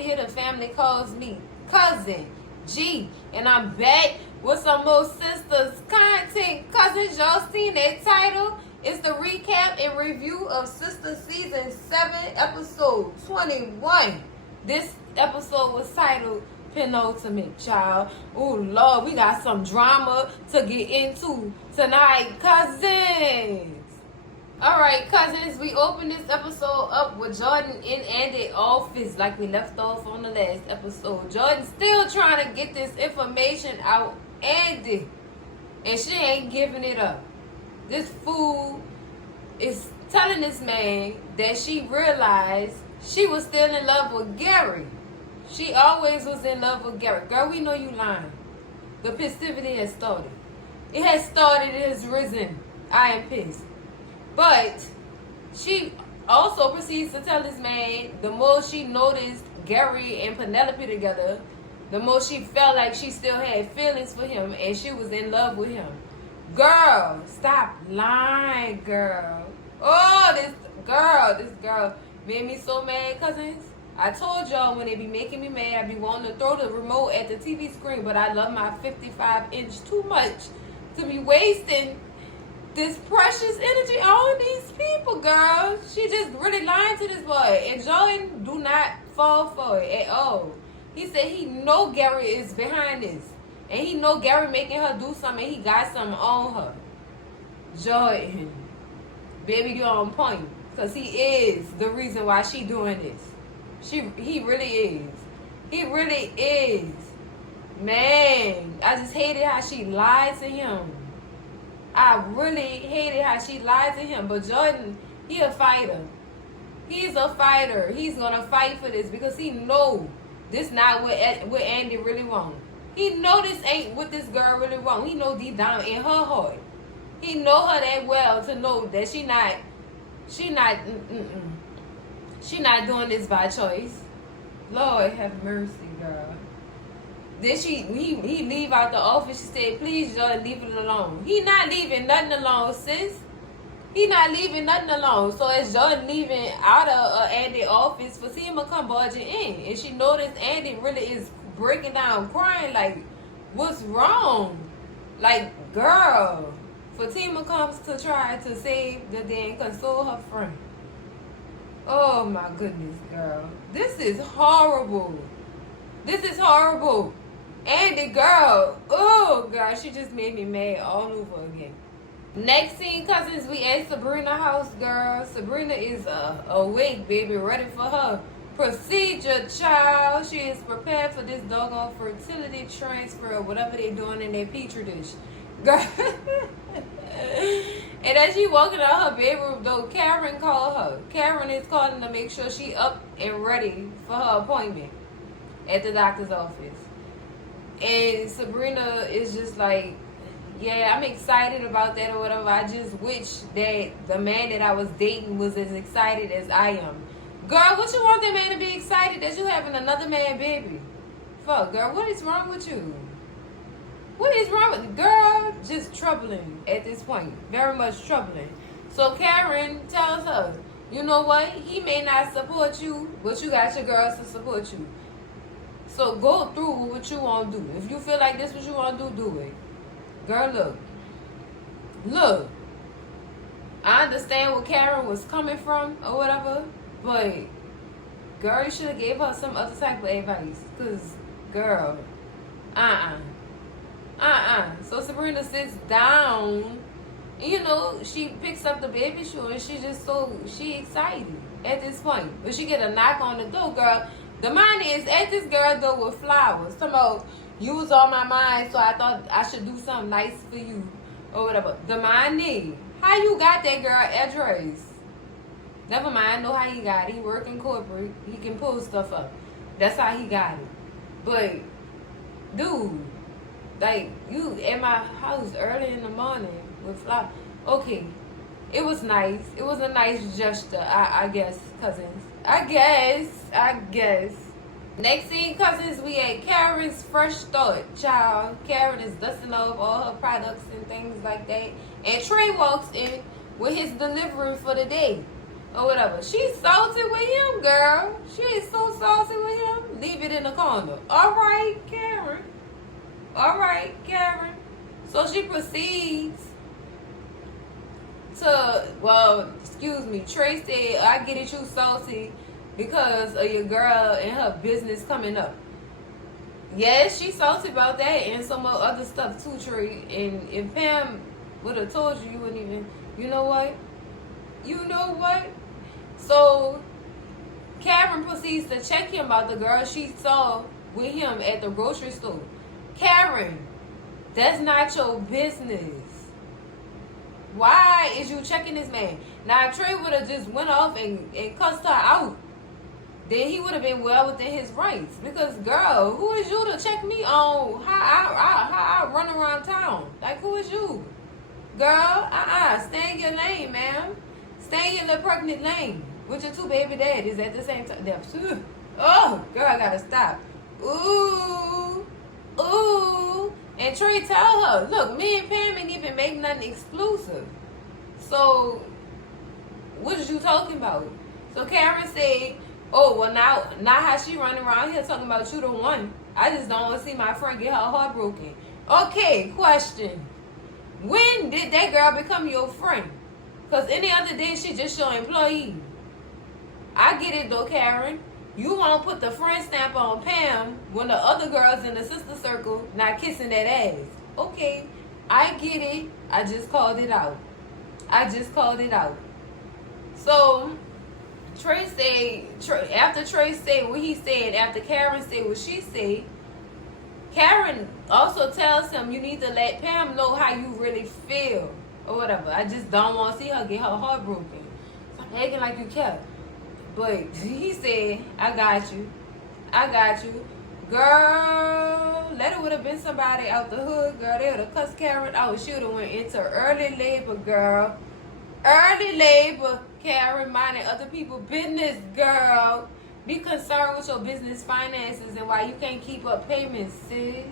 over here, the family calls me Cousin G. And I'm back with some more Sistas content. Cousins, y'all seen that title? It's the recap and review of Sistas Season 7, Episode 21. This episode was titled Penultimate, child. Oh, Lord, we got some drama to get into tonight, cousins. Alright, cousins, we open this episode up with Jordan in Andy's office like we left off on the last episode. Jordan's still trying to get this information out Andy, and she ain't giving it up. This fool is telling this man that she realized she was still in love with Gary. She always was in love with Gary. Girl, we know you lying. The festivity has started. It has started, it has risen. I am pissed. But she also proceeds to tell this man the more she noticed Gary and Penelope together, the more she felt like she still had feelings for him and she was in love with him. Girl, stop lying, girl. Oh, this girl made me so mad, cousins. I told y'all when they be making me mad, I be wanting to throw the remote at the TV screen, but I love my 55-inch too much to be wasting this precious energy on these people, girl. She just really lying to this boy. And Jordan do not fall for it at all. He said he know Gary is behind this. And he know Gary making her do something. He got something on her. Jordan, baby, you're on point. Because he is the reason why she doing this. He really is. He really is. Man, I just hated how she lied to him. I really hated how she lied to him. But Jordan, he a fighter. He's a fighter. He's going to fight for this because he know this not what Andy really want. He know this ain't what this girl really want. He know deep down in her heart. He know her that well to know that she not doing this by choice. Lord have mercy, girl. Then he leave out the office. She said, please, Jordan, leave it alone. He not leaving nothing alone, sis. He not leaving nothing alone. So as Jordan leaving out of Andy's office, Fatima come barging in. And she noticed Andy really is breaking down, crying like, what's wrong? Like, girl. Fatima comes to try to save the day and console her friend. Oh, my goodness, girl. This is horrible. This is horrible. Andy, girl. Oh, girl, she just made me mad all over again. Next scene, cousins, we at Sabrina's house, girl. Sabrina is awake, baby, ready for her procedure, child. She is prepared for this doggone fertility transfer or whatever they doing in their petri dish. Girl. And as she walking out her bedroom, though, Karen called her. Karen is calling to make sure she up and ready for her appointment at the doctor's office. And Sabrina is just like, yeah, I'm excited about that or whatever. I just wish that the man that I was dating was as excited as I am. Girl, what you want that man to be excited that you having another man baby? Fuck, girl, what is wrong with you? What is wrong with girl? Just troubling at this point. Very much troubling. So Karen tells her, you know what? He may not support you, but you got your girls to support you. So go through with what you want to do. If you feel like this what you want to do it. Girl, look. Look. I understand where Karen was coming from or whatever, but girl, you should have gave her some other type of advice. Because, girl, So Sabrina sits down, and, you know, she picks up the baby shoe, and she excited at this point. But she get a knock on the door, girl. The man is at this girl door with flowers. Talking about, you was on my mind, so I thought I should do something nice for you or whatever. The man, how you got that girl address? Never mind, know how he got it. He work in corporate. He can pull stuff up. That's how he got it. But, dude, like, you at my house early in the morning with flowers. Okay, it was nice. It was a nice gesture, I guess, cousins. I guess. Next scene, cousins, we at Karen's fresh start, child. Karen is dusting off all her products and things like that. And Trey walks in with his delivery for the day. Or whatever. She's salty with him, girl. She is so salty with him. leave it in the corner. All right, Karen. All right, Karen. So she proceeds to, well, excuse me, Trey said, I get it, you salty because of your girl and her business coming up. Yes, she's salty about that and some other stuff too, Trey. And if Pam would have told you, you wouldn't even, you know what? You know what? So Karen proceeds to check him about the girl she saw with him at the grocery store. Karen, that's not your business. Why is you checking this man? Now, if Trey would have just went off and cussed her out, then he would have been well within his rights. Because, girl, who is you to check me on how I run around town? Like, who is you? Girl, stay in your lane, ma'am. Stay in your little pregnant lane with your two baby daddies at the same time. Oh, girl, I gotta stop. Ooh. And Trey tell her, look, me and Pam ain't even make nothing exclusive. So, what is you talking about? So Karen said, oh, well, now how she running around here talking about you the one. I just don't want to see my friend get her heart broken. Okay, question. When did that girl become your friend? Because any other day, she just your employee. I get it, though, Karen. You won't put the friend stamp on Pam when the other girls in the sister circle not kissing that ass. Okay, I get it. I just called it out. So, Trey said, after Trey said what he said, after Karen said what she said, Karen also tells him you need to let Pam know how you really feel or whatever. I just don't want to see her get her heart broken. So I'm acting like you care. But he said, I got you. Girl, let it would have been somebody out the hood, girl. They would have cussed Karen out. She would have went into early labor, girl. Early labor, Karen, minding other people's business, girl. Be concerned with your business finances and why you can't keep up payments, sis.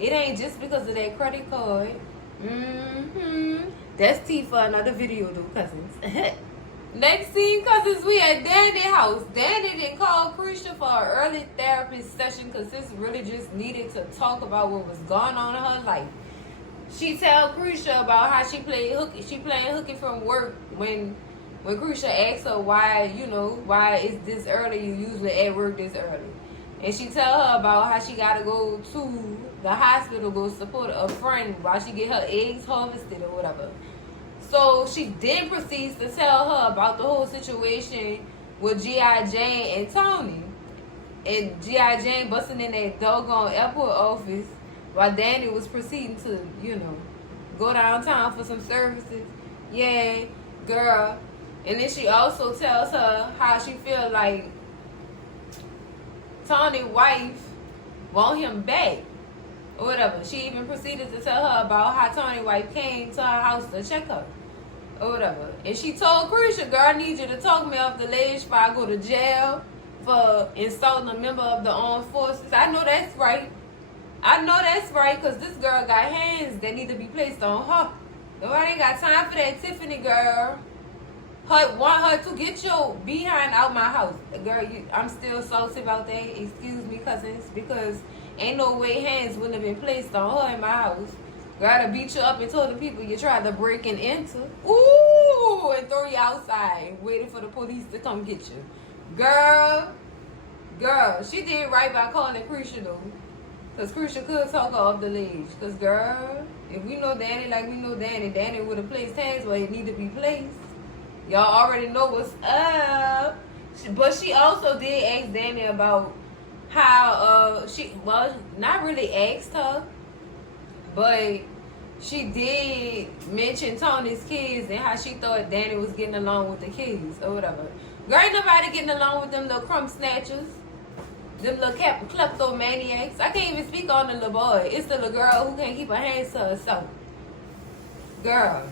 It ain't just because of that credit card. That's tea for another video, though, cousins. Next scene, cousins, we at Danni's house. Danni didn't call Krisha for an early therapist session because sis really just needed to talk about what was going on in her life. She tell Krisha about how she playing hooky from work when Krisha asks her why is this early? You usually at work this early. And she tell her about how she got to go to the hospital, go support a friend while she get her eggs harvested or whatever. So she then proceeds to tell her about the whole situation with G.I. Jane and Tony. And G.I. Jane busting in that doggone airport office while Danni was proceeding to, go downtown for some services. Yeah, girl. And then she also tells her how she feel like Tony's wife want him back or whatever. She even proceeded to tell her about how Tony's wife came to her house to check her or whatever. And she told Krisha, girl, I need you to talk me off the ledge before I go to jail for insulting a member of the armed forces. I know that's right. Because this girl got hands that need to be placed on her. Nobody ain't got time for that Tiffany girl. Want her to get your behind out my house. Girl, I'm still salty about that. Excuse me, cousins, because ain't no way hands wouldn't have been placed on her in my house. Girl, to beat you up and told the people you tried to break and enter. Ooh, and throw you outside, waiting for the police to come get you. Girl, she did right by calling Krisha, though. Because Krisha could talk her off the ledge. Because, girl, if we know Danni like we know Danni would have placed hands where it need to be placed. Y'all already know what's up. But she also did ask Danni about how not really asked her, but she did mention Tony's kids and how she thought Danni was getting along with the kids or whatever. Girl, ain't nobody getting along with them little crumb snatchers, them little kleptomaniacs. I can't even speak on the little boy. It's the little girl who can't keep her hands to herself. Girl.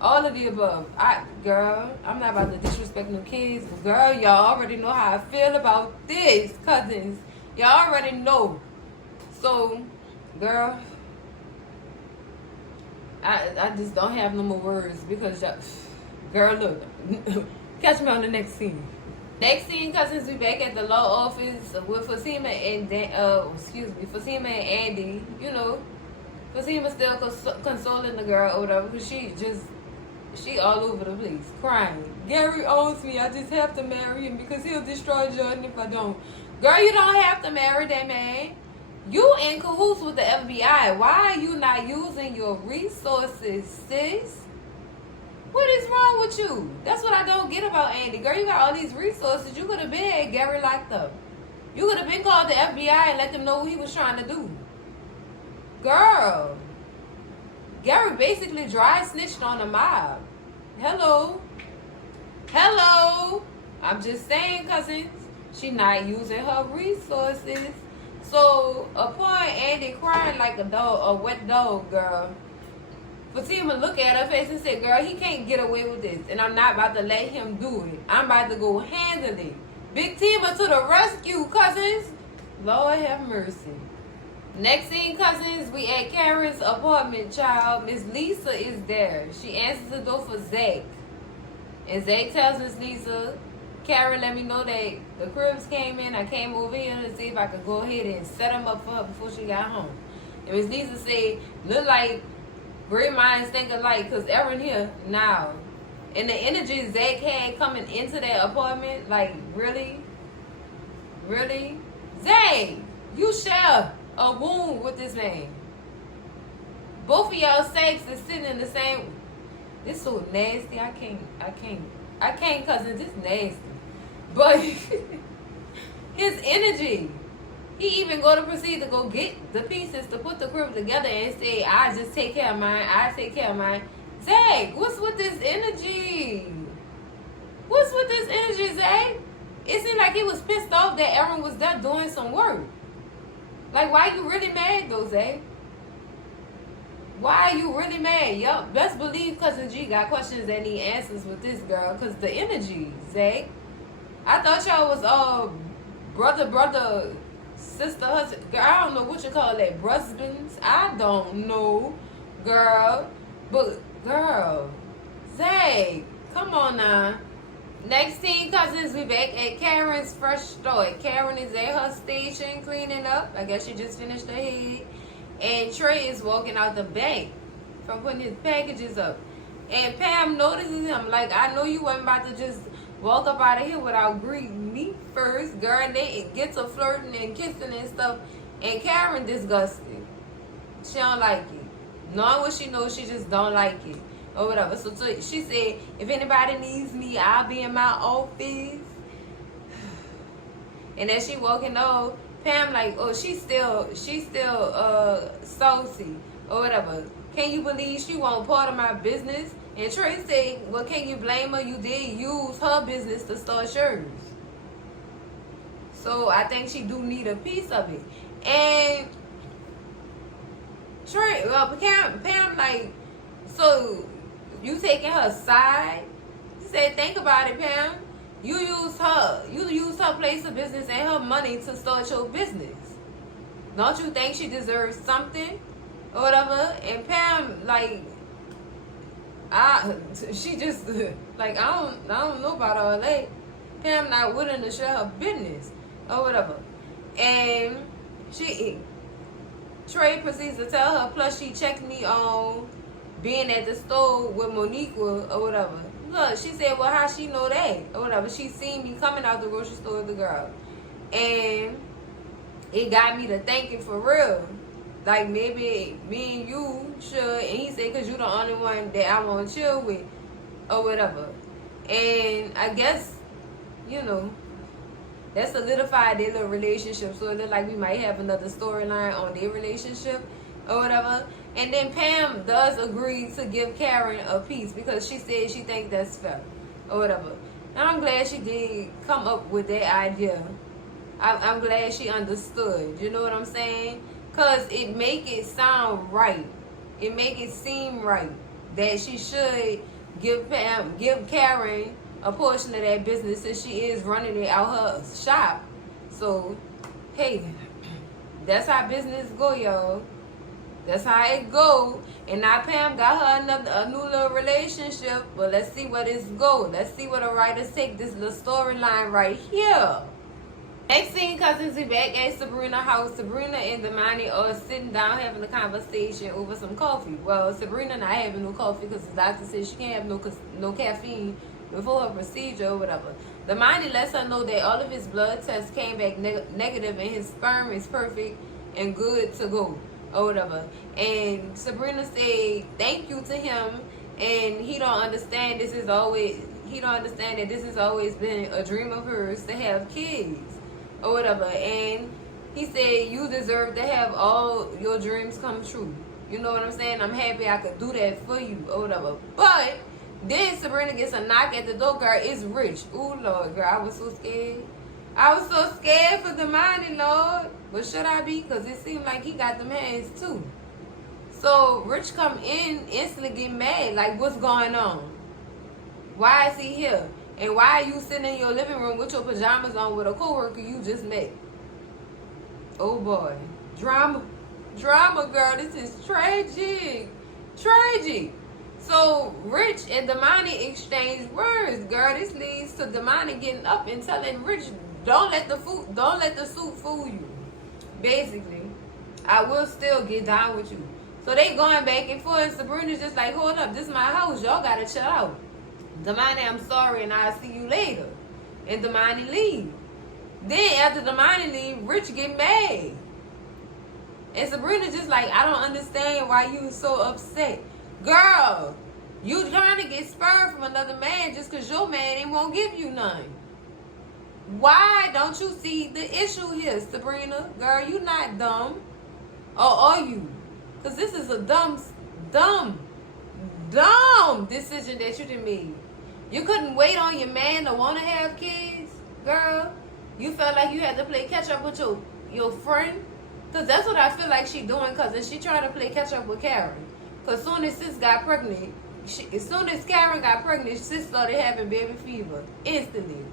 All of the above. I'm not about to disrespect no kids, but girl, y'all already know how I feel about this, cousins. Y'all already know. So, girl, I just don't have no more words because, girl, look, catch me on the next scene. Next scene, cousins, we back at the law office with Fatima and Fatima and Andy. You know, Fatima still consoling the girl or whatever, because she all over the place, crying. Gary owes me. I just have to marry him because he'll destroy Jordan if I don't. Girl, you don't have to marry that man. You in cahoots with the FBI. Why are you not using your resources, sis? What is wrong with you? That's what I don't get about Andy. Girl, you got all these resources. You could have been had Gary locked up. You could have been called the FBI and let them know what he was trying to do. Girl. Gary basically dry snitched on the mob. Hello. I'm just saying, cousins. She not using her resources. So, upon Andy crying like a dog, a wet dog, girl, Fatima look at her face and said, girl, he can't get away with this. And I'm not about to let him do it. I'm about to go handle it. Big Tima to the rescue, cousins. Lord have mercy. Next scene, cousins, we at Karen's apartment, child. Miss Lisa is there. She answers the door for Zach. And Zach tells Miss Lisa, Karen let me know that the cribs came in. I came over here to see if I could go ahead and set them up for her before she got home. And Miss Lisa said, look like great minds think alike, because Eron here now. And the energy Zach had coming into that apartment, like, really? Really? Zach, you share a wound with this man. Both of y'all sacks is sitting in the same. This so nasty. I can't, cousin. This nasty. But his energy. He even go to proceed to go get the pieces to put the crib together and say, I just take care of mine. I take care of mine. Zach, what's with this energy? What's with this energy, Zach? It seemed like he was pissed off that Eron was there doing some work. Like, why you really mad, though, Zach? Why are you really mad? Yup, best believe Cousin G got questions that need answers with this girl. Because the energy, Zach. I thought y'all was all brother, sister, husband. Girl, I don't know what you call that. Husbands? I don't know, girl. But, girl, Zach, come on now. Next scene, cousins, we back at Karen's fresh start. Karen is at her station cleaning up. I guess she just finished her head. And Trey is walking out the back from putting his packages up. And Pam notices him like, I know you wasn't about to just walk up out of here without greeting me first. Girl, they get to flirting and kissing and stuff. And Karen disgusted. She don't like it. Knowing what she knows, she just don't like it. Or whatever. So she said, if anybody needs me, I'll be in my office. And as she walking over, Pam like, oh, she's still saucy or whatever. Can you believe she won't part of my business? And Trey said, well, can you blame her? You did use her business to start yours. So I think she do need a piece of it. And Trey, Pam like, so you taking her side? She said, think about it, Pam. You used her place of business and her money to start your business. Don't you think she deserves something or whatever? And Pam, like, she just like, I don't know about all that. Pam not willing to share her business or whatever. And Trey proceeds to tell her, plus she checked me on being at the store with Monique or whatever. Look, she said, well, how she know that? Or whatever. She seen me coming out the grocery store with the girl. And it got me to thinking for real. Like, maybe me and you should. And he said, because you're the only one that I want to chill with. Or whatever. And I guess, you know, that solidified their little relationship. So it looked like we might have another storyline on their relationship. Or whatever. And then Pam does agree to give Karen a piece because she said she thinks that's fair or whatever. And I'm glad she did come up with that idea. I'm glad she understood. You know what I'm saying? Because it make it sound right. It make it seem right that she should give Karen a portion of that business since she is running it out her shop. So, hey, that's how business go, y'all. That's how it go. And now Pam got her a new little relationship. But let's see where this go. Let's see where the writers take this little storyline right here. Next scene, cousins, we back at Sabrina's house. Sabrina and Danni are sitting down having a conversation over some coffee. Well, Sabrina not having no coffee because the doctor says she can't have no caffeine before her procedure or whatever. Danni lets her know that all of his blood tests came back negative and his sperm is perfect and good to go or whatever. And Sabrina said thank you to him, and he don't understand that this has always been a dream of hers to have kids or whatever. And he said you deserve to have all your dreams come true. You know what I'm saying? I'm happy I could do that for you or whatever. But then Sabrina gets a knock at the door. Girl, it's Rich. Ooh, Lord, girl, I was so scared. I was so scared for Danni, Lord. But should I be? Because it seemed like he got them hands too. So Rich come in, instantly get mad. Like, what's going on? Why is he here? And why are you sitting in your living room with your pajamas on with a coworker you just met? Oh boy. Drama, girl. This is tragic. So Rich and Danni exchange words, girl. This leads to Danni getting up and telling Rich, don't let the suit fool you. Basically, I will still get down with you. So they going back and forth. Sabrina's just like, hold up, this is my house. Y'all gotta chill out. Danni, I'm sorry, and I'll see you later. And Danni leave. Then after Danni leave, Rich get mad. And Sabrina just like, I don't understand why you so upset. Girl, you trying to get sperm from another man just because your man ain't won't give you none. Why don't you see the issue here, Sabrina? Girl, you not dumb. Or are you? Because this is a dumb decision that you done made. You couldn't wait on your man to want to have kids, girl. You felt like you had to play catch up with your friend. Because that's what I feel like she doing, because she trying to play catch up with Karen. Because as soon as Sis got pregnant, as soon as Karen got pregnant, Sis started having baby fever instantly.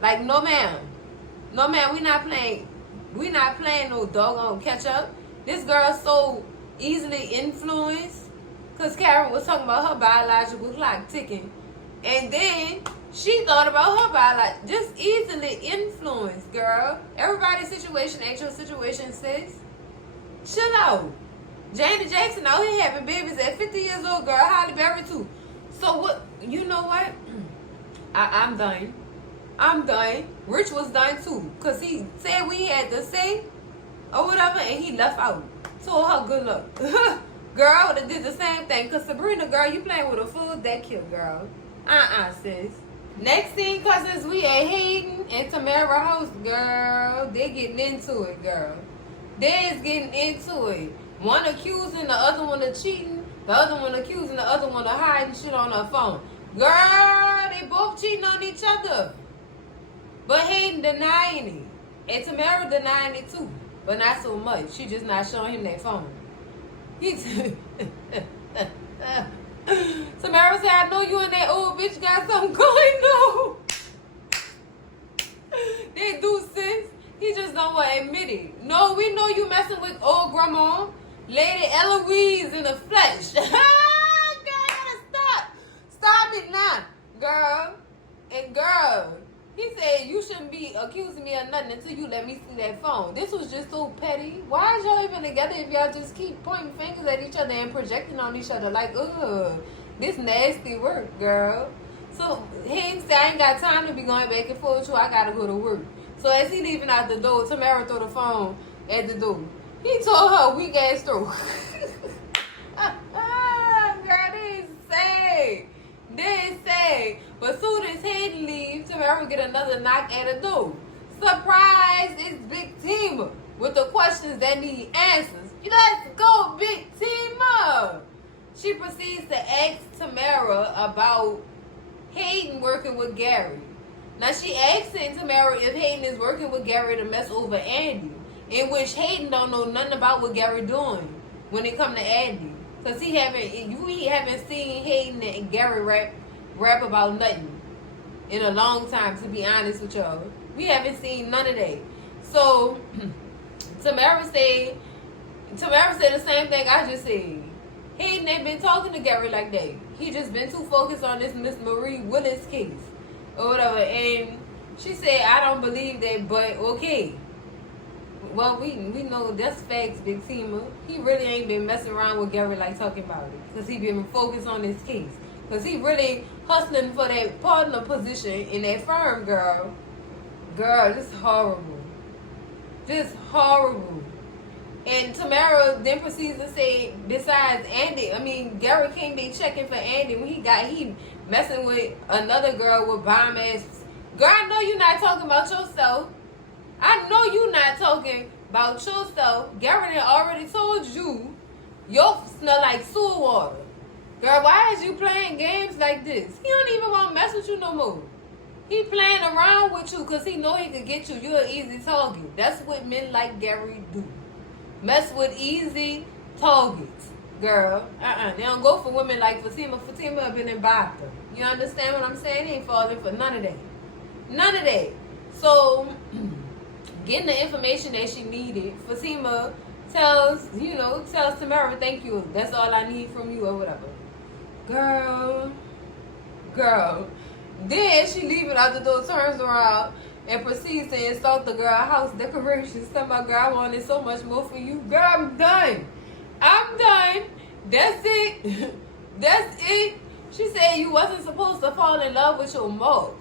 Like, no ma'am, we not playing no doggone catch up. This girl so easily influenced because Karen was talking about her biological clock ticking, and then she thought about her biological, just easily influenced, girl. Everybody's situation ain't your situation, sis. Chill out. Janet Jackson out here having babies at 50 years old, girl. Halle Berry too. So what? You know what? I'm done. Rich was done too, cause he said we had to say or whatever, and he left out. Told her good luck. Girl, that did the same thing. Cause Sabrina, girl, you playing with a full deck here, girl. Sis. Next scene, cousins, we at Hayden and Tamara house, girl. They getting into it, girl. They is getting into it. One accusing the other one of cheating. The other one accusing the other one of hiding shit on her phone. Girl, they both cheating on each other. But Hayden denying it. And Tamara denying it too. But not so much. She just not showing him that phone. Tamara said, I know you and that old bitch got something going on. They do, sis. He just don't want to admit it. No, we know you messing with old grandma. Lady Eloise in the flesh. Girl, I gotta stop. Stop it now, girl. And girl, he said you shouldn't be accusing me of nothing until you let me see that phone. This was just so petty. Why is y'all even together if y'all just keep pointing fingers at each other and projecting on each other like, ugh, this nasty work, girl. So he said, I ain't got time to be going back and forth with you. I gotta go to work. So as he leaving out the door, Tamara threw the phone at the door. He told her weak ass through. Girl, they say. But soon as Hayden leaves, Tamara get another knock at the door. Surprise, it's Big Tima with the questions that need answers. Let's go, Big Tima. She proceeds to ask Tamara about Hayden working with Gary. Now she asking Tamara if Hayden is working with Gary to mess over Andy, in which Hayden don't know nothing about what Gary doing when it come to Andy, cause we haven't seen Hayden and Gary rap about nothing in a long time. To be honest with y'all, we haven't seen none of that. So Tamara said Tamara said the same thing I just said. He ain't been talking to Gary like that. He just been too focused on this Miss Marie Willis case or whatever. And she said, I don't believe that, but okay. Well, we know that's facts, Big Tima. He really ain't been messing around with Gary like talking about it. Because he been focused on this case. Because he really hustling for that partner position in that firm, girl. Girl, this is horrible. Just horrible. And Tamara then proceeds to say, besides Andy, Gary can't be checking for Andy when he messing with another girl with bomb ass. Girl, I know you not talking about yourself. I know you not talking about yourself. Gary already told you your smell like sewer water. Girl, why is you playing games like this? He don't even want to mess with you no more. He playing around with you because he know he can get you. You're an easy target. That's what men like Gary do. Mess with easy targets, girl. They don't go for women like Fatima. Fatima have been in Bata. You understand what I'm saying? He ain't falling for none of that. None of that. So, getting the information that she needed, Fatima tells Tamara, thank you. That's all I need from you or whatever. Girl. Then she leave it out the door, turns around, and proceeds to insult the girl house decorations. Tell my girl, I wanted so much more for you. Girl, I'm done. That's it. That's it. She said you wasn't supposed to fall in love with your mug.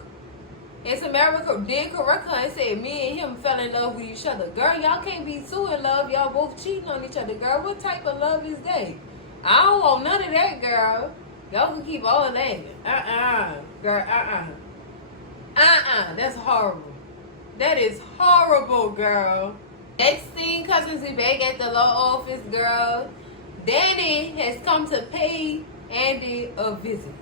And Samara did correct her and said me and him fell in love with each other. Girl, y'all can't be too in love. Y'all both cheating on each other. Girl, what type of love is that? I don't want none of that, girl. Y'all can keep all that. Girl, that's horrible. That is horrible, girl. Next scene, cousins is back at the law office, girl. Danni has come to pay Andy a visit.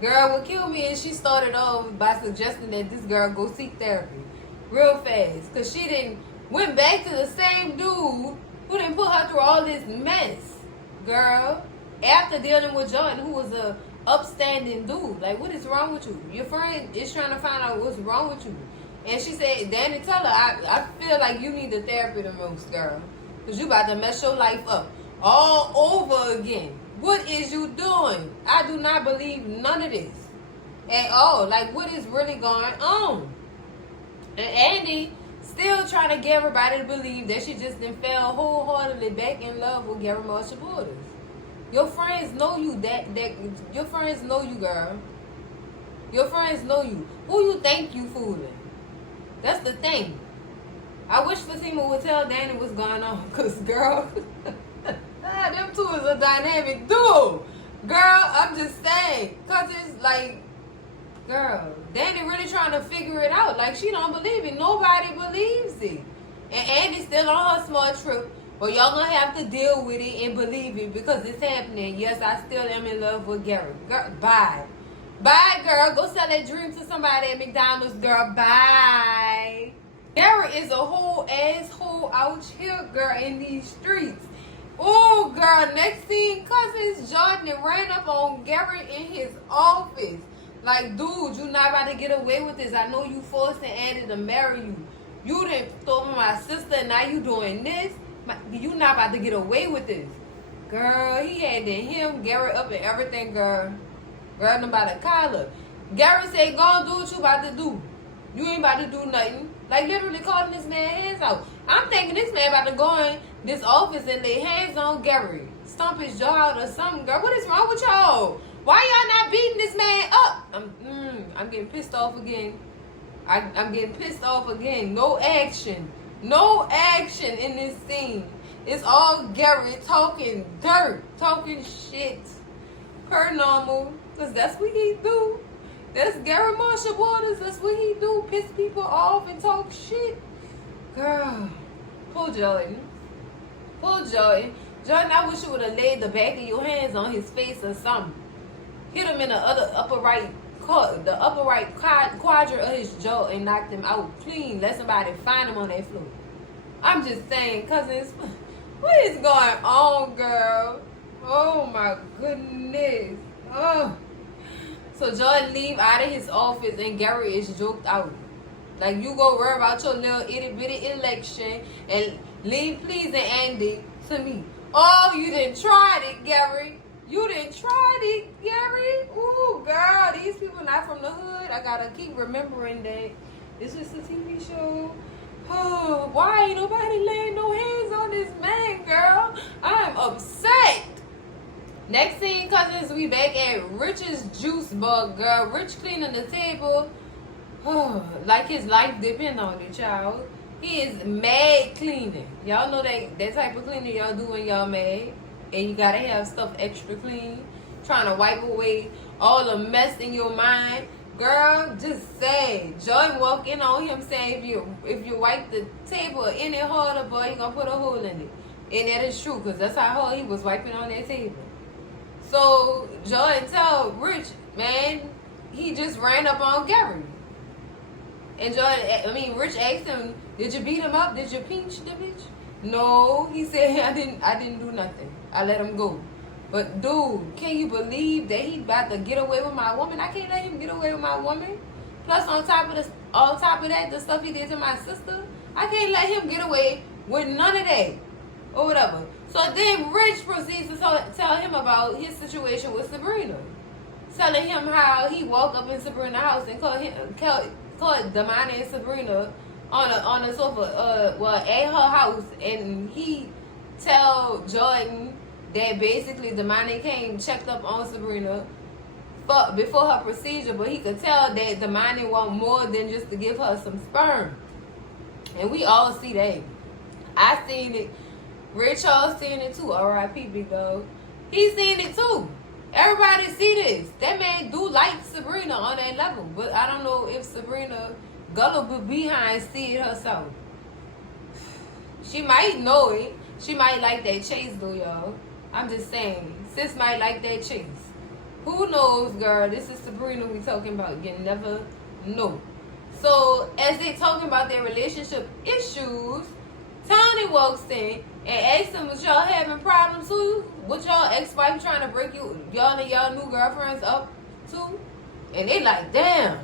Girl, what killed me is she started off by suggesting that this girl go seek therapy real fast. Because she went back to the same dude who didn't put her through all this mess, girl. After dealing with Jordan, who was a upstanding dude. Like, what is wrong with you? Your friend is trying to find out what's wrong with you. And she said, Danni, tell her, I feel like you need the therapy the most, girl. Because you about to mess your life up all over again. What is you doing? I do not believe none of this at all. Like, what is really going on? And Andy still trying to get everybody to believe that she just fell wholeheartedly back in love with Gary Marshall Borders. Your friends know you your friends know you, girl. Your friends know you. Who you think you fooling? That's the thing. I wish Fatima would tell Danni what's going on. Because, girl, them two is a dynamic duo. Girl, I'm just saying. Because it's like, girl, Danni really trying to figure it out. Like, she don't believe it. Nobody believes it. And Andy's still on her smart trip. But y'all gonna have to deal with it and believe it because it's happening. Yes, I still am in love with Gary. Girl, bye. Bye, girl. Go sell that dream to somebody at McDonald's, girl. Bye. Gary is a whole asshole out here, girl, in these streets. Oh, girl. Next scene, cousins Jordan ran up on Gary in his office. Like, dude, you not about to get away with this. I know you forcing Andy to marry you. You didn't throw my sister, and now you doing this. You not about to get away with this. Girl, he had him, Gary up and everything, girl. Girl, nobody call her. Gary said, go and do what you about to do. You ain't about to do nothing. Like, literally calling this man hands out. I'm thinking this man about to go in this office and lay hands on Gary. Stomp his jaw out or something, girl. What is wrong with y'all? Why y'all not beating this man up? I'm getting pissed off again. I'm getting pissed off again. No action. No action in this scene. It's all Gary talking dirt, talking shit. Per normal. Because that's what he do. That's Gary Marshall Waters. That's what he do. Piss people off and talk shit. Girl. Pull Jordan. Jordan, I wish you would have laid the back of your hands on his face or something. Hit him in the upper right quadrant of his jaw and knocked him out clean. Let somebody find him on that floor. I'm just saying, cousins, what is going on, girl? Oh my goodness. Oh. So Jordan leave out of his office and Gary is joked out. Like, you go worry about your little itty bitty election and leave pleasing Andy to me. Oh, you didn't try it, Gary. You didn't try it, Gary. Ooh, girl, these people not from the hood. I gotta keep remembering that it's just a TV show. Oh, why ain't nobody laying no hands on this man, girl? I'm upset. Next scene, cousins, we back at Rich's juice bug, girl. Rich cleaning the table. Oh, like his life depend on it, child. He is mad cleaning. Y'all know that type of cleaning y'all do when y'all mad. And you gotta have stuff extra clean. Trying to wipe away all the mess in your mind. Girl, just say. Jordan walk in on him saying if you wipe the table any harder, boy, you gonna put a hole in it. And that is true, because that's how hard he was wiping on that table. So Jordan tell Rich, man, he just ran up on Gary. And Rich asked him, did you beat him up? Did you pinch the bitch? No, he said, I didn't do nothing. I let him go. But dude, can you believe that he about to get away with my woman? I can't let him get away with my woman. Plus on top of that, the stuff he did to my sister, I can't let him get away with none of that. Or whatever. So then Rich proceeds to tell him about his situation with Sabrina. Telling him how he woke up in Sabrina's house and caught Danni and Sabrina on a sofa, at her house, and he tell Jordan that basically Danni came checked up on Sabrina before her procedure, but he could tell that Danni want more than just to give her some sperm, and we all see that. I seen it. Rich all seen it too. R.I.P. Big Dog. He seen it too. Everybody see this. That man do like Sabrina on that level. But I don't know if Sabrina gullible behind see it herself. She might know it. She might like that chase though, y'all. I'm just saying. Sis might like that chase. Who knows, girl? This is Sabrina we talking about. You never know. So as they talking about their relationship issues, Tony walks in and asks them, was y'all having problems too? What y'all ex-wife trying to break y'all and y'all new girlfriends up too? And they like, damn.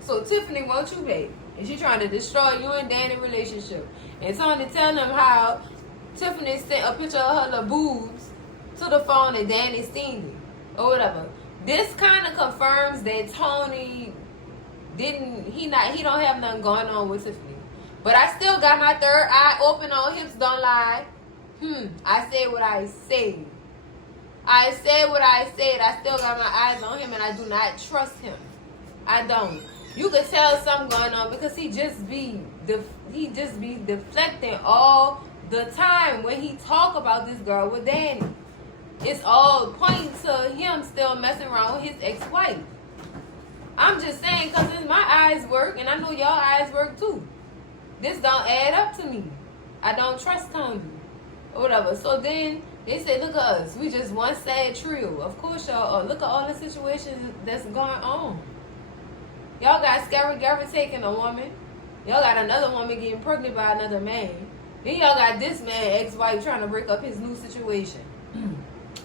So Tiffany wants you back. And she trying to destroy you and Danni relationship. And Tony tell them how Tiffany sent a picture of her little boobs to the phone and Danni seen it. Or whatever. This kind of confirms that Tony he don't have nothing going on with Tiffany. But I still got my third eye open on hips, don't lie. I said what I said. I said what I said. I still got my eyes on him and I do not trust him. I don't. You could tell something going on because he just be deflecting all the time when he talk about this girl with Danni. It's all pointing to him still messing around with his ex-wife. I'm just saying because my eyes work and I know y'all eyes work too. This don't add up to me. I don't trust Tony. Or whatever. So then they say, look at us. We just one sad trio. Of course, y'all. Look at all the situations that's going on. Y'all got Scary Gary taking a woman. Y'all got another woman getting pregnant by another man. Then y'all got this man, ex-wife, trying to break up his new situation.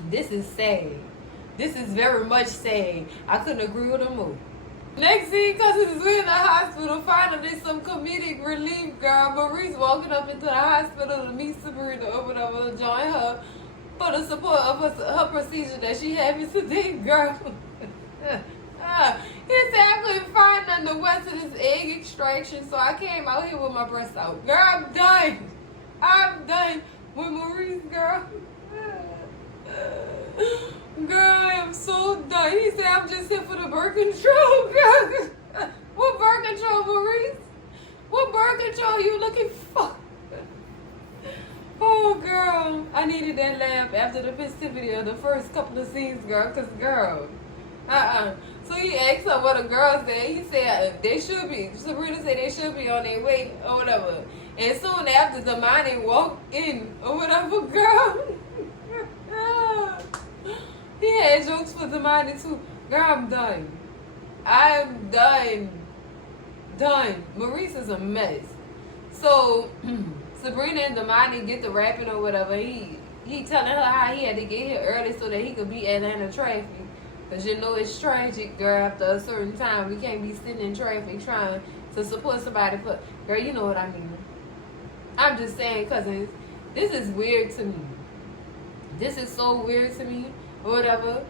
This is sad. This is very much sad. I couldn't agree with him more. Next scene, cousins, we in the hospital. Finally, some comedic relief, girl. Maurice walking up into the hospital to meet Sabrina or whatever, join her for the support of her procedure that she having today, girl. He said I couldn't find nothing to wet to this egg extraction, so I came out here with my breast out. Girl, I'm done. I'm done with Maurice, girl. Girl, I am so done. He said I'm just here for the birth control, girl. What birth control, Maurice? What birth control you looking for? Oh, girl. I needed that laugh after the festivity of the first couple of scenes, girl. Because, girl, So he asked her what the girls said. He said they should be. Sabrina said they should be on their way or whatever. And soon after, Damani walked in or whatever, girl. He had jokes for Damani too. Girl, I'm done. I'm done. Done. Maurice is a mess. So Sabrina and Damani get the rapping or whatever. He telling her how he had to get here early so that he could beat Atlanta traffic. Because you know it's tragic, girl, after a certain time. We can't be sitting in traffic trying to support somebody. Girl, you know what I mean. I'm just saying, cousins, this is weird to me. This is so weird to me, or whatever.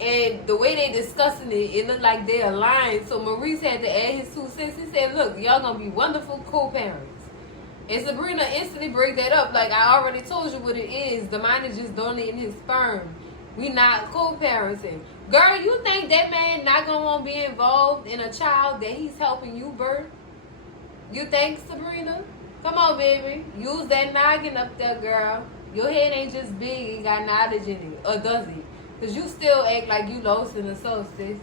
And the way they discussing it, it looked like they aligned. So Maurice had to add his 2 cents. He said, look, y'all gonna be wonderful co-parents. And Sabrina instantly break that up. Like, I already told you what it is. The man is just donating his sperm. We not co-parenting. Girl, you think that man not gonna want to be involved in a child that he's helping you birth? You think, Sabrina? Come on, baby. Use that noggin up there, girl. Your head ain't just big and got knowledge in it. Or does it? Because you still act like you lost in the soul, sis.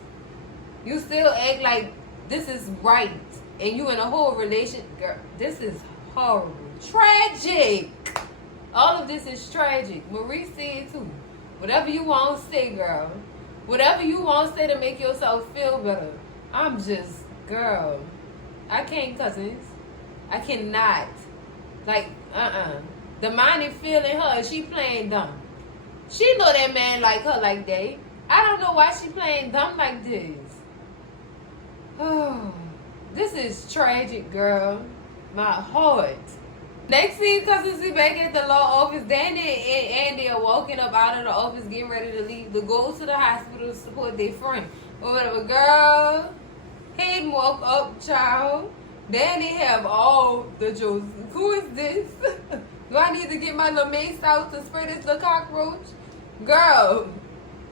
You still act like this is right. And you in a whole relation. Girl, this is horrible. Tragic. All of this is tragic. Maurice said too. Whatever you want to say, girl. Whatever you want to say to make yourself feel better. I'm just, girl. I can't, cousins. I cannot. Like, The mind is feeling her. She playing dumb. She know that man like her like that. I don't know why she playing dumb like this. Oh, this is tragic, girl. My heart. Next scene, cousins, we back at the law office. Danni and Andy are walking up out of the office, getting ready to leave to go to the hospital to support their friend. Or whatever, girl. Hayden walk up, child. Danni have all the jokes. Who is this? Do I need to get my little mace out to spray this little cockroach? Girl,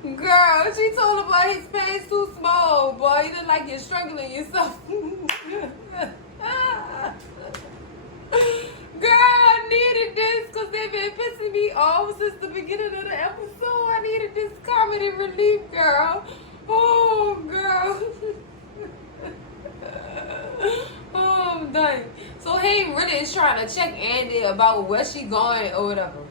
she told him about his pants too small, boy. You look like you're struggling yourself. Girl, I needed this because they've been pissing me off since the beginning of the episode. I needed this comedy relief, girl. Oh, girl. Oh, I'm done. So he really is trying to check Andy about where she going or whatever.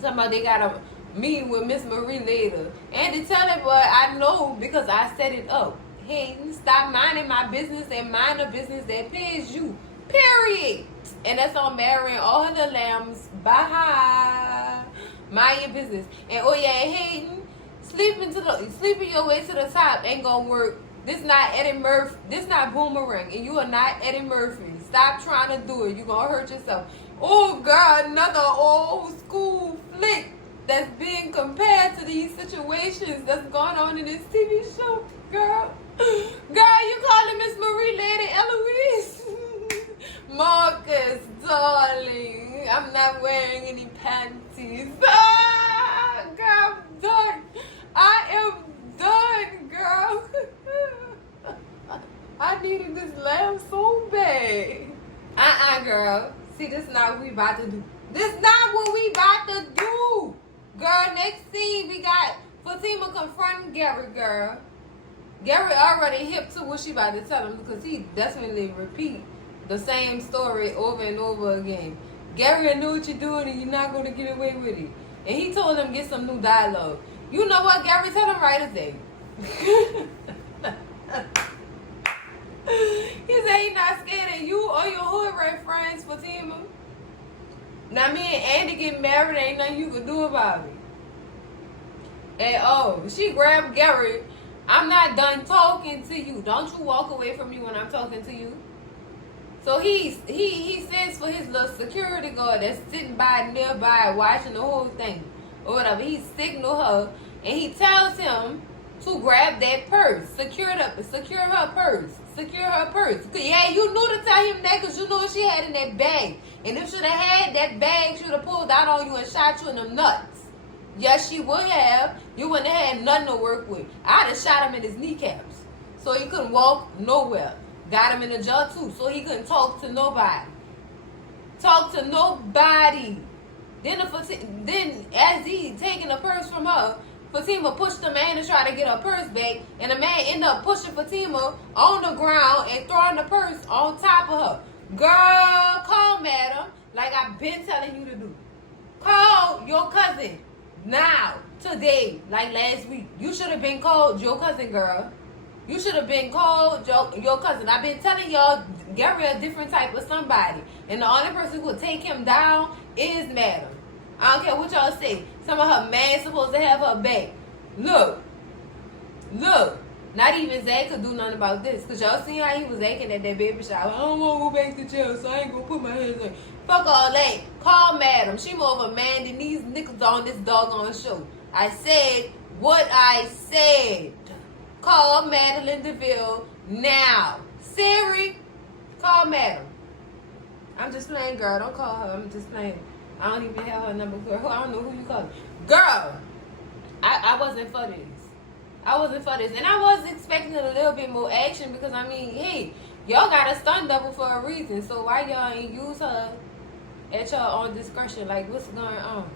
Talking about they got a meeting with Miss Marie later. Andy tell him, but I know because I set it up. Hayden, stop minding my business and mind the business that pays you. Period. And that's on marrying all her little lambs. Bye. Mind your business. And oh yeah, Hayden, sleeping your way to the top ain't gonna work. This not Eddie Murphy. This not Boomerang, and you are not Eddie Murphy. Stop trying to do it. You're gonna hurt yourself. Oh God, another old school flick that's being compared to these situations that's going on in this TV show. Girl, you calling Miss Marie Lady Eloise? Marcus, darling, I'm not wearing any panties. Ah, girl, I'm done. I am done, girl. I needed this lamb so bad. Girl. See, this is not what we about to do. This not what we about to do. Girl, next scene, we got Fatima confronting Gary, girl. Gary already hip to what she about to tell him because he definitely repeat the same story over and over again. Gary, I know what you're doing and you're not going to get away with it. And he told him get some new dialogue. You know what? Gary, tell him right as day. He said he not scared of you or your hood rat friends, Fatima. Now me and Andy get married, ain't nothing you can do about it. And oh, she grabbed Gary. I'm not done talking to you. Don't you walk away from me when I'm talking to you. So he sends for his little security guard that's sitting by nearby watching the whole thing. Or whatever. He signal her and he tells him to grab that purse. Secure her purse. Secure her purse. Yeah, you knew to tell him that because you know what she had in that bag. And if she'd have had that bag, she would have pulled out on you and shot you in the nuts. Yes, she would have. You wouldn't have had nothing to work with. I'd have shot him in his kneecaps. So he couldn't walk nowhere. Got him in the jaw too. So he couldn't talk to nobody. Then as he taking the purse from her, Fatima pushed the man to try to get her purse back, and the man ended up pushing Fatima on the ground and throwing the purse on top of her. Girl, call madam, like I've been telling you to do. Call your cousin now, today, like last week. You should have been called your cousin, girl. You should have been called your cousin. I've been telling y'all, Gary a different type of somebody. And the only person who will take him down is madam. I don't care what y'all say. Some of her man supposed to have her back. Look. Not even Zach could do nothing about this. Because y'all seen how he was acting at that baby shower. I don't want to go back to jail, so I ain't going to put my hands on. Fuck all that. Call Madam. She more of a man than these niggas on this doggone show. I said what I said. Call Madeline DeVille now. Siri, call Madam. I'm just playing, girl. Don't call her. I'm just playing. I don't even have her number. Girl, I don't know who you calling. Girl, I wasn't for this. I wasn't for this. And I was expecting a little bit more action because, I mean, hey, y'all got a stunt double for a reason. So why y'all ain't use her at y'all own discretion? Like, what's going on?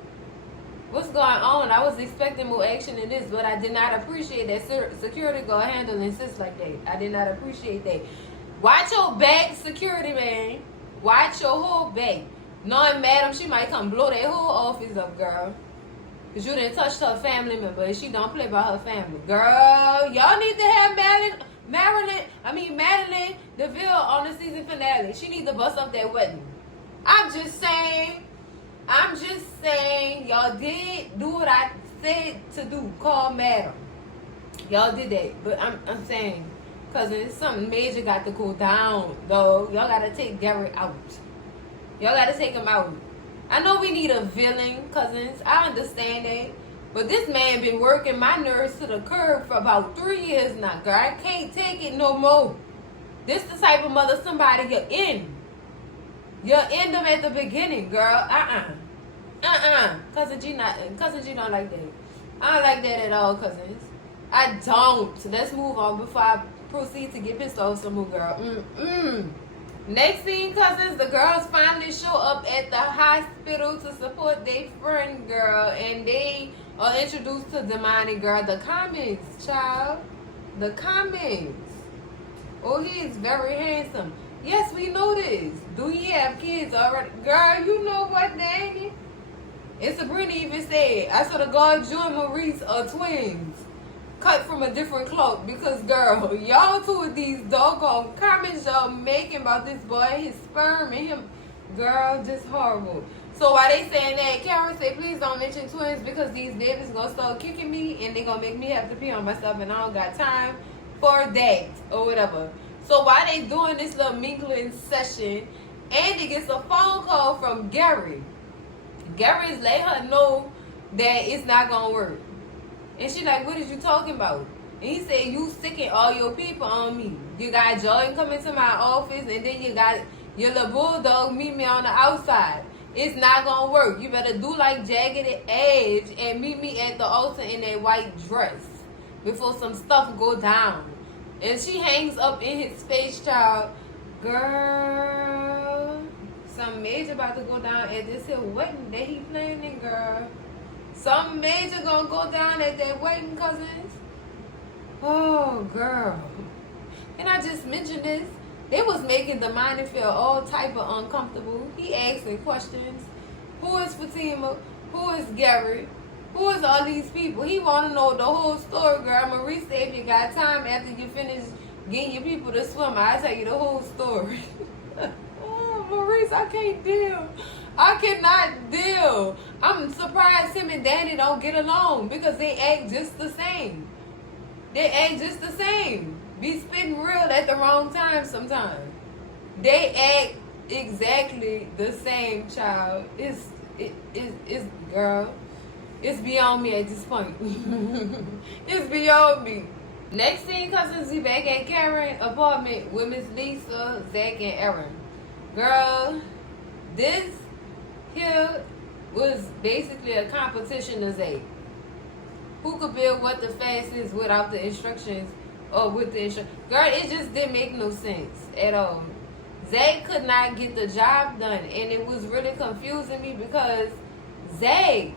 What's going on? I was expecting more action in this, but I did not appreciate that security go handle and sis like that. I did not appreciate that. Watch your back, security man. Watch your whole back. Knowing Madam, she might come blow that whole office up, girl. Because you didn't touch her family member and she don't play by her family. Girl, y'all need to have Madeline DeVille on the season finale. She need to bust up that wedding. I'm just saying, y'all did do what I said to do. Call Madam. Y'all did that. But I'm saying, cousin, something major got to go down, though. Y'all got to take Gary out. Y'all got to take him out. I know we need a villain, cousins. I understand that. But this man been working my nerves to the curb for about 3 years now, girl. I can't take it no more. This the type of mother somebody you're in. You're in them at the beginning, girl. Cousin G don't like that. I don't like that at all, cousins. I don't. Let's move on before I proceed to get pissed off some more, girl. Next scene, cousins, the girls finally show up at the hospital to support their friend, girl, and they are introduced to Damani, girl. The comments, child. The comments. Oh, he is very handsome. Yes, we know this. Do you have kids already? Girl, you know what, Danni? And Sabrina even said, I swear to God, you and Maurice are twins. Cut from a different cloth. Because, girl, y'all two of these doggone comments y'all making about this boy, his sperm, and him. Girl, just horrible. So while they saying that, Karen said, please don't mention twins because these babies gonna start kicking me and they gonna make me have to pee on myself and I don't got time for that or whatever. So while they doing this little mingling session, Andy gets a phone call from Gary. Gary's let her know that it's not gonna work. And she like, what is you talking about? And he said, you sicking all your people on me. You got Jordan coming to my office and then you got your little bulldog meet me on the outside. It's not gonna work. You better do like Jagged Edge and meet me at the altar in that white dress before some stuff go down. And she hangs up in his face, child. Girl, something major about to go down at this here wedding that he planning, girl. Something major gonna go down at that wedding, cousins. Oh, girl. And I just mentioned this. They was making the mind feel all type of uncomfortable. He asking questions. Who is Fatima? Who is Gary? Who is all these people? He want to know the whole story, girl. Marie said if you got time after you finish getting your people to swim, I'll tell you the whole story. Oh, Maurice, I can't deal. I cannot deal. I'm surprised him and Danni don't get along because they act just the same. They act just the same. Be spitting real at the wrong time sometimes. They act exactly the same, child. It's girl. It's beyond me at this point. It's beyond me. Next thing, cousins, we back at Karen's apartment with Miss Lisa, Zach, and Eron. Girl, this here was basically a competition to Zach. Who could build what the fastest without the instructions or with the instructions? Girl, it just didn't make no sense at all. Zach could not get the job done, and it was really confusing me because Zach,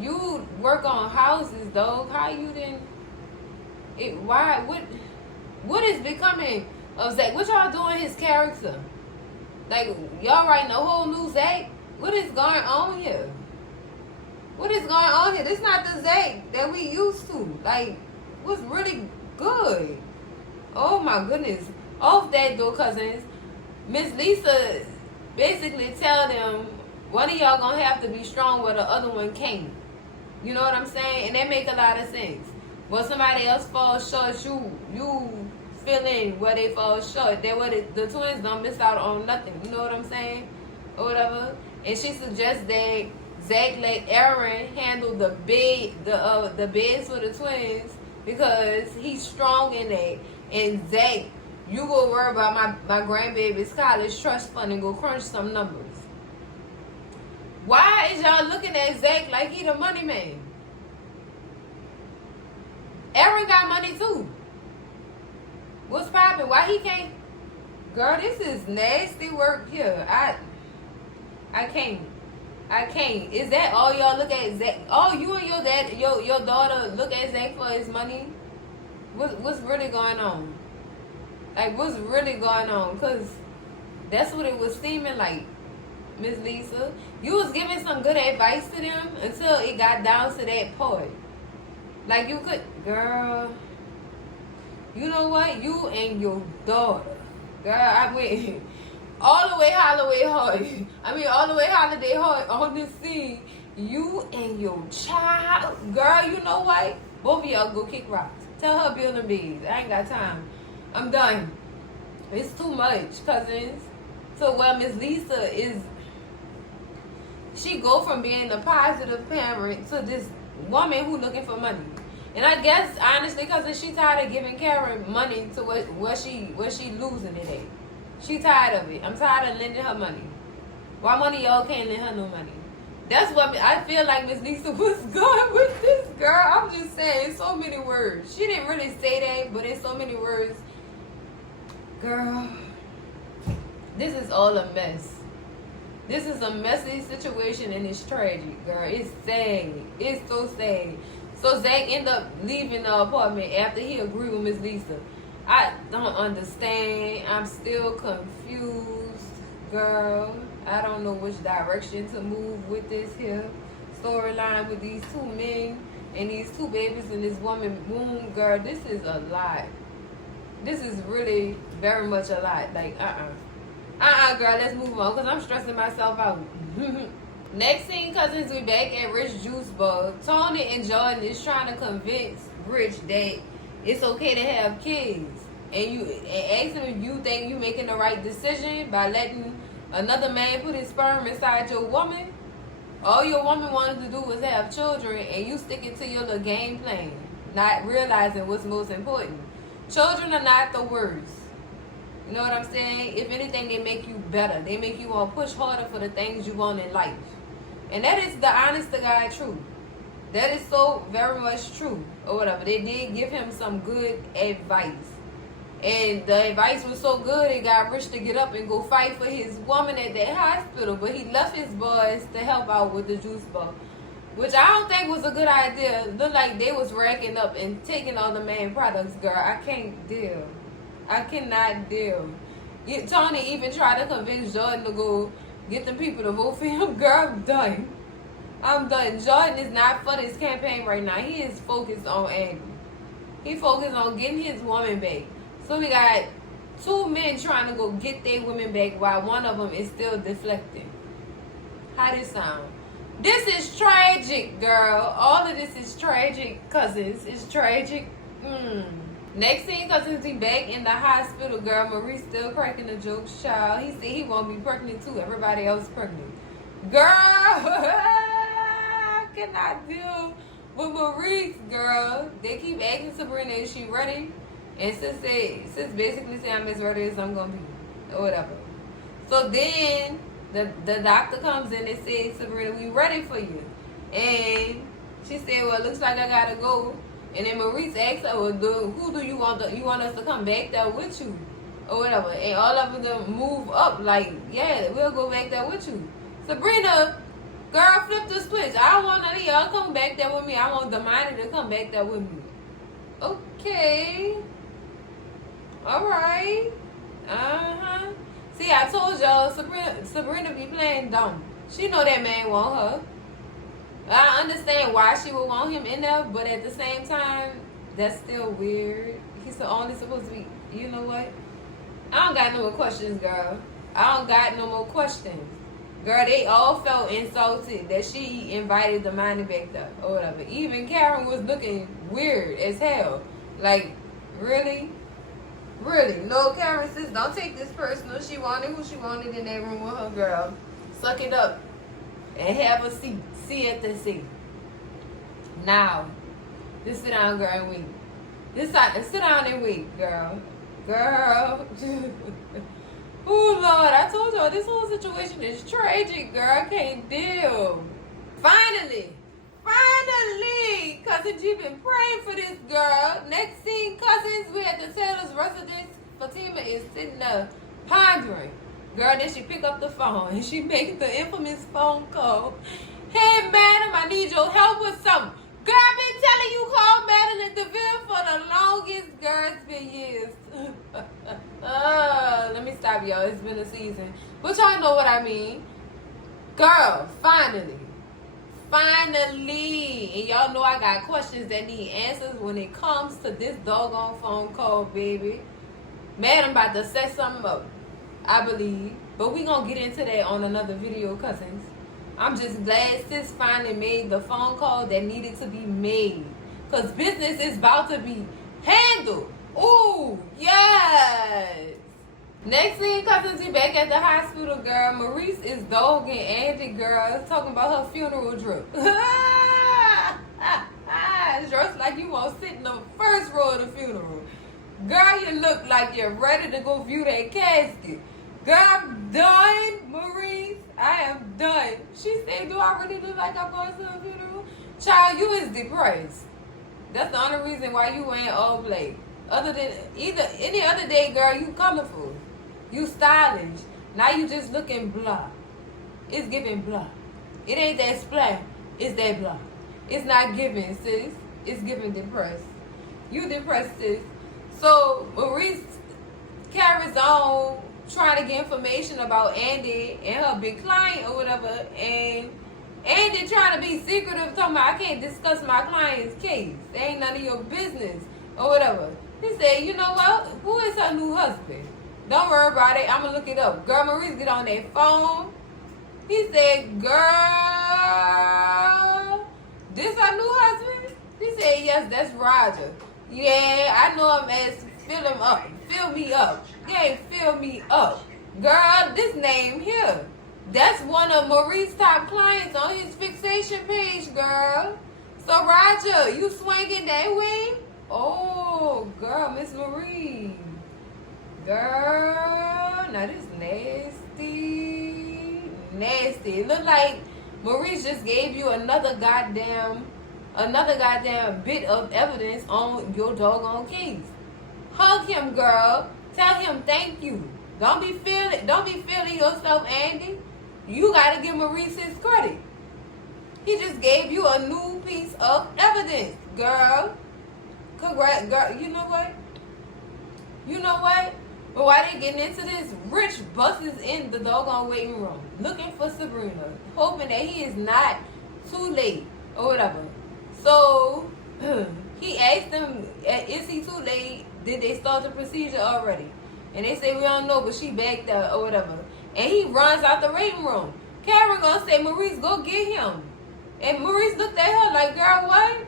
you work on houses, dog. How you didn't? Why? What is becoming of Zach? What y'all doing his character? Like y'all writing a whole new Zach? What is going on here? What is going on here? This not the Zach that we used to. Like, what's really good? Oh my goodness. Off that door, cousins. Miss Lisa basically tell them one of y'all gonna have to be strong where the other one can't. You know what I'm saying? And that make a lot of sense. When somebody else falls short, you fill in where they fall short. That way the twins don't miss out on nothing. You know what I'm saying? Or whatever. and she suggests that Zach let Eron handle the beds for the twins because he's strong in that. And Zach, you go worry about my grandbaby's college trust fund and go crunch some numbers. Why is y'all looking at Zach like he the money man? Eron got money too. What's poppin'? Why he can't? Girl, this is nasty work here. I can't. Is that all y'all look at Zach? Oh, you and your dad, your daughter look at Zach for his money? What's really going on? Like, what's really going on? Because that's what it was seeming like, Miss Lisa. You was giving some good advice to them until it got down to that point. Like, you could, girl, you know what? You and your daughter. Girl, I went all the way holiday hard on the scene. You and your child. Girl, you know what? Both of y'all go kick rocks. Tell her building bees. I ain't got time. I'm done. It's too much, cousins. So, well, Miss Lisa is, she go from being a positive parent to this woman who looking for money. And I guess, honestly, because she tired of giving Karen money to where she losing it at. She tired of it. I'm tired of lending her money. Why money y'all can't lend her no money? That's what I feel like Miss Lisa was going with this girl. I'm just saying, so many words. She didn't really say that, but it's so many words. Girl, this is all a mess. This is a messy situation and it's tragic, girl. It's sad. It's so sad. So Zach ended up leaving the apartment after he agreed with Miss Lisa. I don't understand. I'm still confused, girl. I don't know which direction to move with this here storyline with these two men and these two babies in this woman womb. Girl, this is a lot. This is really very much a lot. Like, girl, let's move on because I'm stressing myself out. Next scene, cousins, we back at Rich Juice Bar. Tony and Jordan is trying to convince Rich that it's okay to have kids. And ask him if you think you making the right decision by letting another man put his sperm inside your woman. All your woman wanted to do was have children and you sticking to your little game plan, not realizing what's most important. Children are not the worst. You know what I'm saying? If anything, they make you better. They make you want to push harder for the things you want in life. And that is the honest to God truth. That is so very much true. Or whatever. They did give him some good advice. And the advice was so good, it got Rich to get up and go fight for his woman at that hospital. But he left his boys to help out with the juice bar. Which I don't think was a good idea. Looked like they was racking up and taking all the main products, girl. I can't deal. I cannot deal. Tony even tried to convince Jordan to go get the people to vote for him. Girl, I'm done. I'm done. Jordan is not for this campaign right now. He is focused on Andy. He focused on getting his woman back. So we got two men trying to go get their women back while one of them is still deflecting. How this sound? This is tragic, girl. All of this is tragic, cousins. It's tragic. Next scene, cousins, he back in the hospital, girl. Marie's still cracking the jokes, child. He said he won't be pregnant too. Everybody else pregnant. Girl, I cannot deal with Maurice, girl. They keep asking Sabrina, is she ready? And sis basically said, I'm as ready as I'm gonna be. Or whatever. So then the doctor comes in and says, Sabrina, we ready for you. And she said, well, it looks like I gotta go. And then Maurice asked her, well, who do you want us to come back there with you? Or whatever. And all of them move up like, yeah, we'll go back there with you. Sabrina, girl, flip the switch. I don't want none of y'all come back there with me. I want the minor to come back there with me. Okay. Alright. See, I told y'all, Sabrina be playing dumb. She know that man want her. I understand why she would want him in there, but at the same time, that's still weird. He's only supposed to be, you know what? I don't got no more questions, girl. I don't got no more questions. Girl, they all felt insulted that she invited the minor back there or whatever. Even Karen was looking weird as hell. Like, really? Really? No, Karen, sis, don't take this personal. She wanted who she wanted in that room with her, girl. Suck it up. and have a seat. See at the seat. Now, just sit down, girl, and wait. Sit down and wait, girl. Girl. Oh, Lord, I told y'all this whole situation is tragic, girl. I can't deal. Finally, Cousin G been praying for this girl. Next scene, cousins, we at the Taylor's residence. Fatima is sitting there pondering. Girl, then she pick up the phone and she makes the infamous phone call. Hey, madam, I need your help with something. Girl, I've been telling you call Madeline DeVille for the longest. Girl, it's been years. Let me stop, y'all. It's been a season. But y'all know what I mean. Girl, finally. And y'all know I got questions that need answers when it comes to this doggone phone call, baby. Madam about to set something up, I believe. But we gonna get into that on another video, cousins. I'm just glad sis finally made the phone call that needed to be made. Because business is about to be handled. Ooh, yes. Next thing, cousins, we back at the hospital, girl. Maurice is dogging Andy, girl, talking about her funeral drip. Dressed like you won't sit in the first row of the funeral. Girl, you look like you're ready to go view that casket. Girl, I'm done, Maurice. I am done. She said, do I really look like I'm going to a funeral? Child, you is depressed. That's the only reason why you ain't all black. Other than any other day, girl, you colorful. You stylish. Now you just looking blah. It's giving blah. It ain't that splat. It's that blah. It's not giving, sis. It's giving depressed. You depressed, sis. So Maurice carries on trying to get information about Andy and her big client or whatever, and Andy trying to be secretive, talking about I can't discuss my client's case. It ain't none of your business or whatever. He said, you know what? Who is her new husband? Don't worry about it. I'm going to look it up. Girl, Maurice get on that phone. He said, girl, this her new husband? He said, yes, that's Roger. Yeah, I know him as fill him up. Fill me up. Yeah, fill me up. Girl, this name here. That's one of Maurice's top clients on his fixation page, girl. So, Roger, you swinging that way? Oh, girl, Miss Marie. Girl, now this nasty. It look like Maurice just gave you another goddamn bit of evidence on your doggone case. Hug him, girl. Tell him thank you. Don't be feeling yourself, Andy. You gotta give Maurice his credit. He just gave you a new piece of evidence, girl. Congrats, girl. You know what? But why they getting into this? Rich buses in the doggone waiting room, looking for Sabrina, hoping that he is not too late or whatever. So he asked them, is he too late? Did they start the procedure already? And they say, we don't know, but she backed up or whatever. And he runs out the waiting room. Karen gonna say, Maurice, go get him. And Maurice looked at her like, girl, what?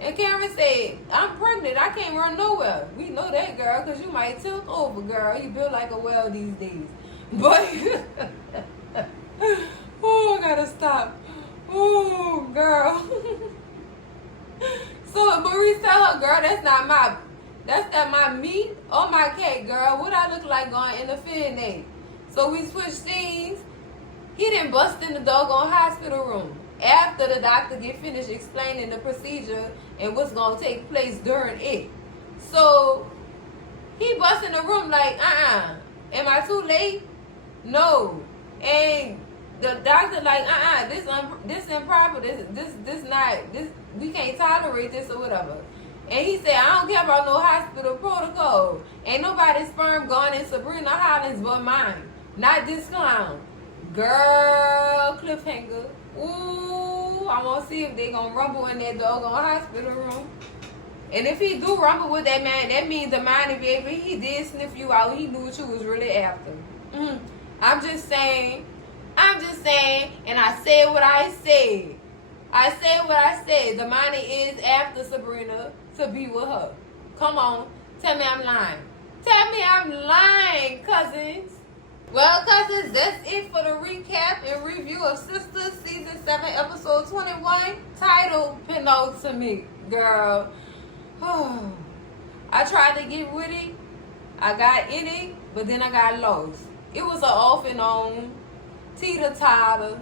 And Karen said, I'm pregnant. I can't run nowhere. We know that, girl, because you might tilt over, girl. You built like a well these days. But, oh, I gotta stop. Oh, girl. So Maurice tell her, girl, that's not my meat or my cake, girl. What I look like going in the FNA? So we switched scenes. He didn't bust in the doggone hospital room after the doctor get finished explaining the procedure and what's going to take place during it. So he bust in the room like, am I too late? No. And the doctor like, this improper, this we can't tolerate this or whatever. And he said, I don't care about no hospital protocol. Ain't nobody's sperm gone in Sabrina Hollins but mine. Not this clown. Girl, cliffhanger. Ooh, I want to see if they gonna rumble in that doggone hospital room. And if he do rumble with that man, that means the minor baby, he did sniff you out. He knew what you was really after. I'm just saying, and I said what I said. I said what I said. The minor is after Sabrina to be with her. Come on, tell me I'm lying. Tell me I'm lying, cousins. Well, cousins, that's it for the recap and review of Sistas season season 7, episode 21, titled Penultimate. Girl, I tried to get with it. I got in it, but then I got lost. It was an off and on, teeter-totter.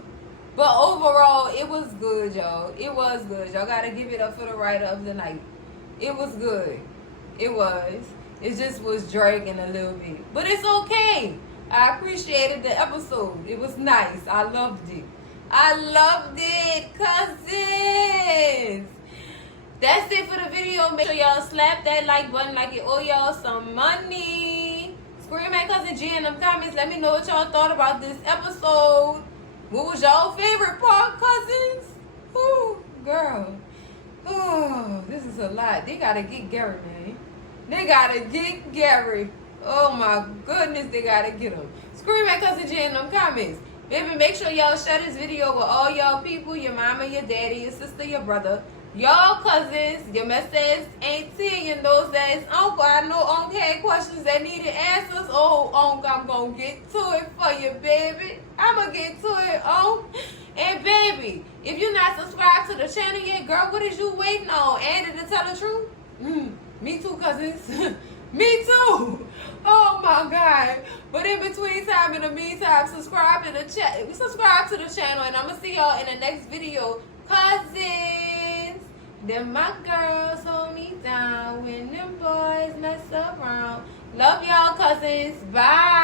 But overall, it was good, y'all. It was good. Y'all got to give it up for the writer of the night. It was good. It was. It just was dragging a little bit. But it's okay. I appreciated the episode. It was nice. I loved it. I loved it, cousins. That's it for the video. Make sure y'all slap that like button like it owe y'all some money. Scream at Cousin G in them comments. Let me know what y'all thought about this episode. What was y'all favorite part, cousins? Ooh, girl. Oh, this is a lot. They gotta get Gary, man. They gotta get Gary. Oh my goodness, they gotta get him. Scream at Cousin G in them comments. Baby, make sure y'all share this video with all y'all people, your mama, your daddy, your sister, your brother, y'all cousins, your message auntie, and those that's uncle. I know uncle had questions that needed answers. Oh, uncle, I'm gonna get to it for you, baby. I'm gonna get to it, uncle. And baby, if you're not subscribed to the channel yet, girl, what is you waiting on? Andy, to tell the truth? Me too, cousins. Me too. Oh my God. But in between time, in the meantime, subscribe to the channel, and I'm gonna see y'all in the next video. Cousins, them my girls hold me down when them boys mess around. Love y'all, cousins. Bye.